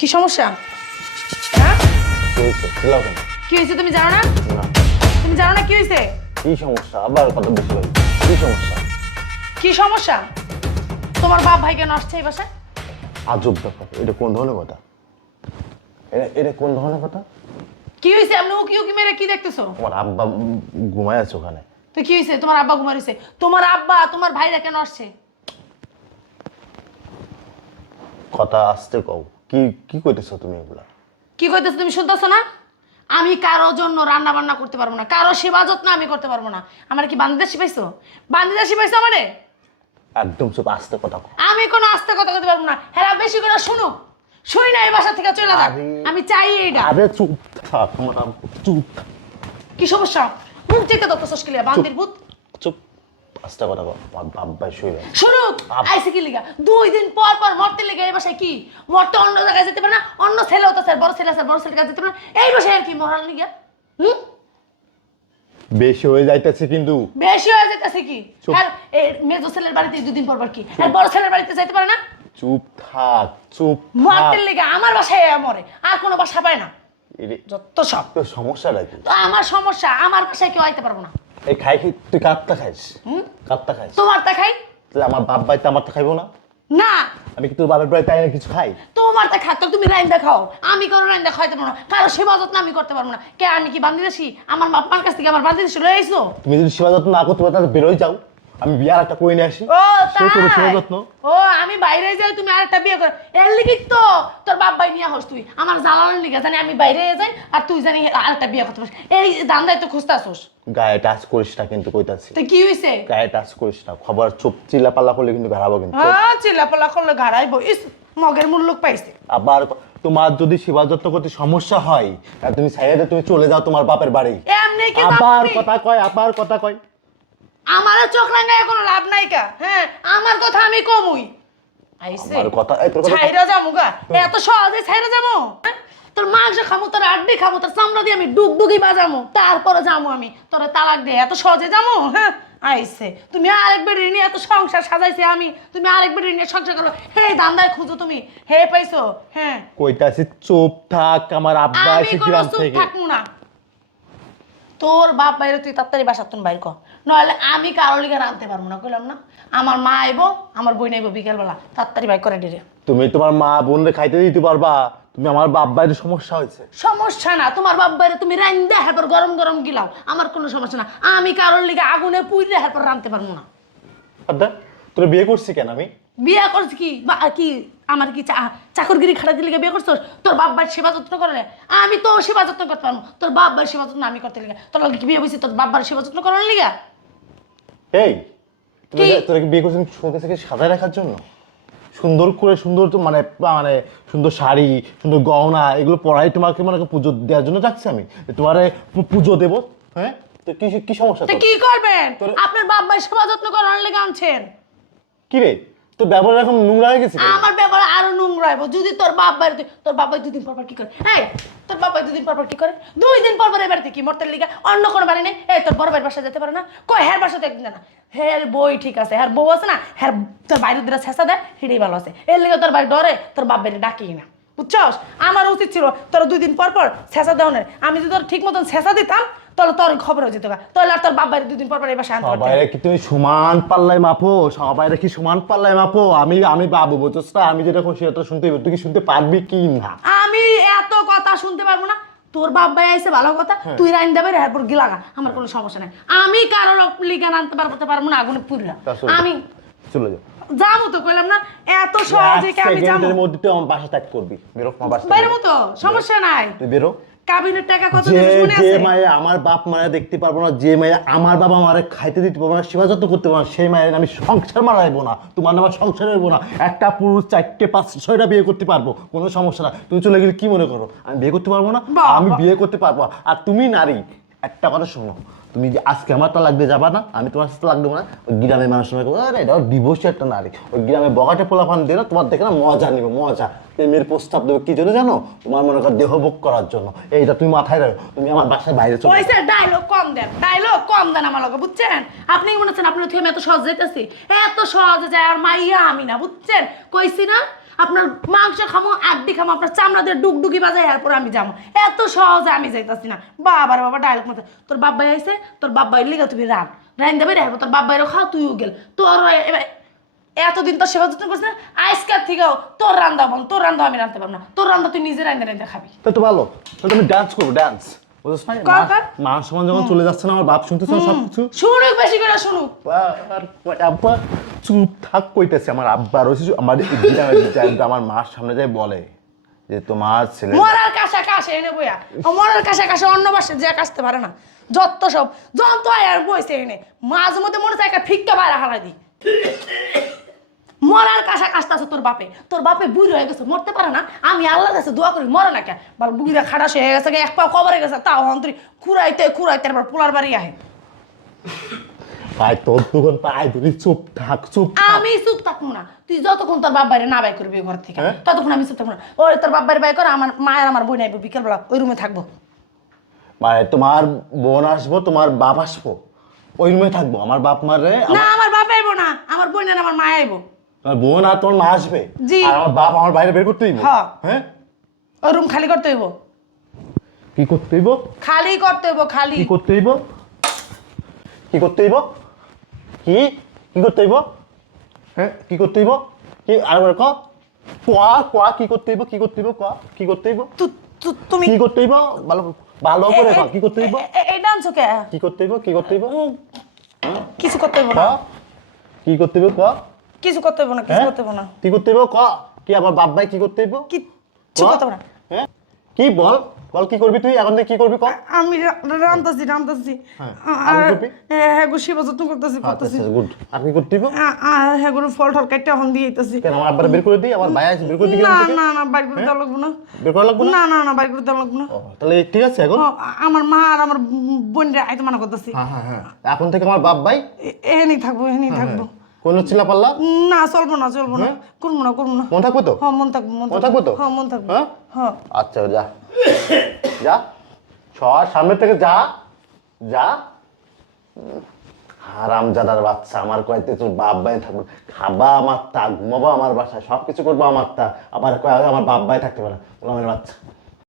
কি সমস্যা? হ্যাঁ, কি হয়েছে? কি হয়েছে তুমি জানো না? না। তুমি জানো না কি হয়েছে? কি সমস্যা? আবার কথা বেশি বলি। কি সমস্যা? কি সমস্যা? তোমার বাপ ভাই কেন আসছে এই বাসায়? আজব ব্যাপার। এটা কোন ধরনের কথা? এটা কোন ধরনের কথা? কি হয়েছে? আপনি উকি উকি মেরে কি দেখতেছো? তোমার আব্বা ঘুমায় আছে ওখানে। তো কি হয়েছে? তোমার আব্বা ঘুমাইছে। তোমার আব্বা তোমার ভাইরা কেন আসছে? কথা আসতে কও। কি কি কইতেছো তুমি এগুলা? কি কইতেছো তুমি শুনতেছো না? আমি কারোর জন্য রান্না বান্না করতে পারবো না, কারো সেবা যত্ন আমি করতে পারবো না। আমার কি বান্দিদা শিখাইছো? বান্দিদা শিখাইছো আমারে? একদম চুপ, আস্তে কথা কও। আমি কোনো আস্তে কথা বলতে পারবো না। হ্যাঁ, বেশি করে শুনো। শুই না এই বাসা থেকে চলে যাক। আমি চাই এইটা। আরে চুপ থাক, তোমার চুপ থাক। কি সমস্যা? মুখ চেতে দত্ত সস্কিলিয়া বান্দির ভূত। চুপ, আস্তে কথা কও। আমার বাব্বাই শুয়ে আছে। শুনুক আইসে কি লিগা 2 দিন পর পর মরতে লেগে এই বাসায় কি মরতে অন্য জায়গায় যেতে পারে না? অন্য ছেলেও তো স্যার বড় ছেলে স্যার বড় ছেলের কাছে যেতে পারে না, এই বাসায় আর কি মরার লিগা? হুম, বেশি হয়ে যাইতেছে কিন্তু। বেশি হয়ে যেতেছে কি? চুপ। আর এই মেজো ছেলের বাড়িতে 2 দিন পর পর কি আর বড় ছেলের বাড়িতে যাইতে পারে না? চুপ থাক, চুপ থাক। মরতে লেগে আমার বাসায় মরে, আর কোনো বাসা পায় না। এরে, যত সব তোর সমস্যাটা কি? তো আমার সমস্যা, আমার বাসায় কেউ আইতে পারবো না। এই খাই কি তুই কাটটা খাইস? হুম, কাটটা খাইস? তোমার তা খাই তাহলে আমার বাপ বাড়িতে আমার তো খাইবো না? না, আমি কি তোর বাপের বাড়িতে তাই না কিছু খাই? তোমার তা খাতো তুমি রাইন দেখাও, আমি কারো রাইন দেখাইতে পারবো না, কারো সেবা যত্ন আমি করতে পারবো না। কে আমি কি বান্দিদাসী? আমার বাপ্পার কাছ থেকে আমার বান্দিদাসী লয়ে আইছো? তুমি যদি সেবা যত্ন না করতে পারো তাহলে বেরোয় যাও। আমি বিয়ার একটা করে নিয়ে আসি। ও শুরু করো সেবা তাই? যত্ন। ও আমি বাইরে যাই, তুমি আরেকটা বিয়ে কর। এর লিগি তো তোর বাপ ভাই নিয়ে হস তুই আমার জ্বালানোর লিগা, জানি আমি বাইরে যাই আর তুই জানি আরেকটা বিয়ে করতে পারিস। এই দান্দায় তো খুঁজতাছোস। গায়ে টাচ করিস না কিন্তু কইতাছি। তো কি হইছে? গায়ে টাচ করিস না, খবর চুপ। চিল্লা পাল্লা করলে কিন্তু ঘাড়াবো কিন্তু। হ্যাঁ, চিল্লাপাল্লা করলে ঘাড়াইবো। ইস, মগের মূল্য পাইছে। আবার তোমার যদি সেবা যত্ন করতে সমস্যা হয় আর তুমি সাইডে তুমি চলে যাও তোমার বাপের বাড়ি। এমনি কি আবার ভাবছি? কথা কয়, আবার কথা কয়। আমার চোখ রাঙায় কোনো লাভ নাই কা। হ্যাঁ, আমার কথা আমি কমুই। আইছে আমার কথা এই তোর কথা। ছাইরা যামুগা, এত সহজে ছাইরা যামু? হ্যাঁ? তোর মাংস খামু, তোর আড্ডি খামু, তোর চামড়া দিয়ে আমি ডুগডুগি বাজামু, তারপরে যামু আমি তোরে তালাক দিয়ে। এত সহজে যামু? হ্যাঁ, আইছে তুমি আরেকবার ঋণী, এত সংসার সাজাইছে আমি, তুমি আরেকবার ঋণী সংসার করো। হে দান্দায় খুঁজো তুমি, হে পাইছো? হ্যাঁ, কইতাছি চুপ থাক, আমার আব্বা আমি এসে কোনো গ্রাম চুপ থেকে। থাকবো না। তোর বাপ বাইরে তুই তাড়াতাড়ি বাসার তুমি বাইর কর, নাহলে আমি কারো লিগে রাঁধতে পারবো না। কইলাম না, আমার মা আইবো, আমার বই নাইবো বিকেলবেলা, তাড়াতাড়ি বাইর করে দিলে। তুমি তোমার মা বোনরে খাইতে দিতে পারবা? তুমি আমার বাপ বাইরে সমস্যা হয়েছে। সমস্যা না, তোমার বাপ বাইরে তুমি রান্দা হেরপর গরম গরম গিলাও, আমার কোনো সমস্যা না। আমি কারোর লিগে আগুনে পুইলে হেরপর রাঁধতে পারবো না। আদা, তোরা বিয়ে করছি কেন আমি? বিয়ে করছি কি বা কি আমার কি চাকরগিরি খাটাতে লিগে বিয়ে করছো? তোর বাপ ভাইয়ের সেবা যত্ন করে, আমি তো সেবা যত্ন করতে পারবো। তোর বাপ ভাইয়ের সেবা যত্ন আমি করতে লিগে, তোর লগে কি বিয়ে বসি তোর বাপ ভাইয়ের সেবা যত্ন করার লিগে? এই কি? তোরা কি বিয়ে করছিস শুনতে থেকে সাজায় রাখার জন্য? সুন্দর করে সুন্দর তো মানে মানে সুন্দর শাড়ি, সুন্দর গহনা এগুলো পরাই তোমাকে মানে পুজো দেওয়ার জন্য রাখছি আমি। তোমারে পুজো দেবো। হ্যাঁ, তো কি কি সমস্যা তো তোর? কি করবেন? তোর- আপনার বাপ ভাইয়ের সেবা যত্ন করার লিগে আনছেন। কি রে, তোর ব্যবহার এখন নোংরা হয়ে গেছে কেন? আমার ব্যাপারে আরো নোংরা হইব যদি তোর বাপ বাইরে। তোর বাপ ভাই 2 দিন পর পর কি করে? এই তোর বাপ ভাই 2 দিন পর পর কি করে? 2 দিন পর পর এই বাড়িতে কি মরতের লিগা অন্য কোনো বাড়ি নেই? এই তোর বড় ভাইয়ের বাসা যেতে পারে না? কই হ্যার বাসা তো একদিন না। হ্যার বই ঠিক আছে, হ্যার বউ আছে না, হ্যার তোর বাইরে দিরা ছেঁচা দেয়, সেটাই ভালো আছে। এর লিগে তোর বাড়ি ডরে, তোর বাপ বাইরে ডাকেই না, বুঝছস? আমার উচিত ছিল তোর 2 দিন পর পর ছেঁচা দেওয়ানের। আমি যদি তোর ঠিক মতন ছেঁচা দিতাম তাহলে তোর খবর হয়ে যেত, তাহলে আর তোর বাপ বাইরে 2 দিন পর পর এই বাসা আনতে পারতি না। সবাইরে কি তুমি সমান পাল্লায় মাপো? সবাইরে কি সমান পাল্লায় মাপো? আমি বাবু বুঝছস না, আমি যেটা খুশি সেটা শুনতে হবে। তুই কি শুনতে পারবি কি না? আমি এত কথা শুনতে পারবো না। তোর বাপ ভাই আইছে ভালো কথা, তুই রাইন দেবে এরপর গিলাগা, আমার কোনো সমস্যা নাই। আমি কারো লিগান আনতে পারবো না আগুনে পুরিলা। আমি চলে যাও। যাবো তো, কইলাম না এত সহজে কি আমি যাবো? সেকেন্ডের মধ্যে তুই আমার বাসা ত্যাগ করবি। বেরো আমার বাসা থেকে। বাইরে তো সমস্যা নাই। তুই বেরো। কাবিনের টাকা কত যে দিছিস মনে যে আছে? মায়ে আমার বাপ মারা দেখতে পারবো না, যে মায়ে আমার বাবা মারে খাইতে দিতে পারবো না, সেবা যত্ন করতে পারবো না, সেই মায়ের আমি সংসার মারাইবো না। তোমার নামে সংসার হইবো না। একটা পুরুষ 4টে 5 6টা বিয়ে করতে পারবো, কোনো সমস্যা না। তুমি চলে গেলে কি মনে করো আমি বিয়ে করতে পারবো না? বাবা। আমি বিয়ে করতে পারবো। আর তুমি নারী, একটা কথা শোনো, তুমি যে আজকে আমার তালাক দিয়ে যাবা না, আমি তোমার সাথে তালাক দেবো না। ওই গ্রামের মানুষ মনে করবো আরে এটা ডিভোর্সি একটা নারী, ওই গ্রামে বগাটে পোলাপান দিয়ে না তোমার দেখে না মজা নিবে, মজা। প্রেমের প্রস্তাব দেবো কি জন্য জানো? তোমার মনে কর দেহভোগ করার জন্য। এইটা তুমি মাথায় রাখো। তুমি আমার বাসার বাইরে চলে যাও। পয়সা ডায়লগ কম দেন, ডায়লগ কম দেন আমার লগে, বুঝছেন? আপনি কি মনে হচ্ছেন আপনার থেকে এত সহজ যাইতেছি? এত সহজে যায় আর মাইয়া আমি না, বুঝছেন? কইছি না আপনার মাংস খামো, আড্ডি খামো, আপনার চামড়া দিয়ে ডুগডুগি বাজাই এরপর আমি যাবো। এত সহজে আমি যাইতাছি না। বাবার বাবা ডায়লগ মতো তোর বাব্বাই আইছে, তোর বাব্বাই লিগা তুমি রান দেবে রে, তোর বাব্বাইরও খাও, তুইও গেল। তোর এতদিন তোর সেবা যত্ন করছিস না, আজকের থেকেও তোর রান্দা বল, তোর রান্দা আমি রাঁধতে পারবো না। তোর রান্দা তুই নিজে রান্দা রান্দা খাবি। তা তো ভালো, তাহলে আমি ডান্স করবো, ডান্স। মান সম্মান যখন চলে যাচ্ছে না, আমার বাপ শুনতেছে না সবকিছু। শুনুক, বেশি করে শুনুক। আব্বা চুপ থাক কইতেছে। আমার আব্বা রয়েছে, আমার মার সামনে যায় বলে যে তোমার ছেলে মরার কাশা কাশে এনে বইয়া, মরার কাশা কাশে অন্য বাসে যে কাশতে পারে না, যত সব যত আর বইছে এনে মাঝে মধ্যে মনে চায় একটা ফিক্কা বাইরে হারাই দি। মরার কাশা কাশতেছে তোর বাপে বুড়ি হয়ে গেছে, মরতে পারে না। আমি আল্লাহর কাছে দোয়া করি মরে না কে, বল বুড়িরা খাটাস হয়ে গেছে, এক পা কবরে গেছে, তাও অন্তরি খুঁড়াইতে এবার পোলার বাড়ি আহে। ভাই তোর দোকান পায় ধরি, চুপ থাক, চুপ থাক। আমি চুপ থাকবো না, তুই যতক্ষণ তোর বাপ বাইরে না বাই করবি ঘর থেকে, ততক্ষণ আমি চুপ থাকবো না। ওই তোর বাপ বাইরে বাই কর, আমার মায়ের আমার বোন আইবো বিকেলবেলা, ওই রুমে থাকবো। মানে তোমার বোন আসবো, তোমার বাপ আসবো, ওই রুমে থাকবো। আমার বাপ মারে না, আমার বাপ আইবো না, আমার বোন আর আমার মা আইবো। তোমার বোন আর তোমার মা আসবে, জি। আর আমার বাপ আমার বাইরে বের করতে হইব। হ্যাঁ, ওই রুম খালি করতে হইব। কি করতে হইব? খালি করতে হইব, খালি। কি করতে হইব? কি করতে হইব? কি কি করতে হইব? হ্যাঁ, কি করতে হইব? কি আর ক কোয়া কোয়া, কি করতে হইব? কি করতে হইব? ক কি করতে হইব? তুমি কি করতে হইব? ভালো ভালো করে ক, কি করতে হইব? এই ডান্স কে কি করতে হইব? কি করতে হইব? কিছু করতে হইব ক না, কি করতে হইব? ক কিছু করতে হইব না, কিছু করতে হইব না, কি করতে হইব? ক কি আমার বাপ ভাই কি করতে হইব? কিছু করতে হইব না। হ্যাঁ, কি বল বল, কি করবি তুই এখন থেকে? কি করবি ক? আমি রান্তাছি আর কি করবি? হ্যাঁ গো, সেবা যত্ন করতেছি। আচ্ছা গুড। আর কি করতে হইব? হ্যাঁ গো, ফল টল কাটতে এখন দিয়ে আইতাছি। কেন আমার আব্বারে বের করে দিই? আমার ভাই আছে, বের করে দিই না গ্রাম থেকে? না না, বাইর করে দেওয়া লাগবো না। বের করা লাগবে না? না বাইর করে দেওয়া লাগবো না। ও, তাহলে ঠিক আছে এখন? আমার মা আর আমার বোনরা আইতে মানা করতেছি। হ্যাঁ, এখন থেকে আমার বাপ ভাই এখানেই থাকবো। কোন ছিলা পাল্লা? না, চলবো না, করবো না। মন থাকবো তো? হ্যাঁ, মন থাকবো। মন থাকবো তো? হ্যাঁ, মন থাকবো। হ্যাঁ? হ্যাঁ। আচ্ছা যা যা, সর সামনে থেকে যা যা। হারামজাদার বাচ্চা, আমার কয়েকতে তোর বাপ ভাই থাকবো, খাবা আমার তা, ঘুমাবো আমার বাসায়, সবকিছু করবো আমার তা, আবার কয় আমার বাপ ভাই থাকতে পারে, আমার বাচ্চা।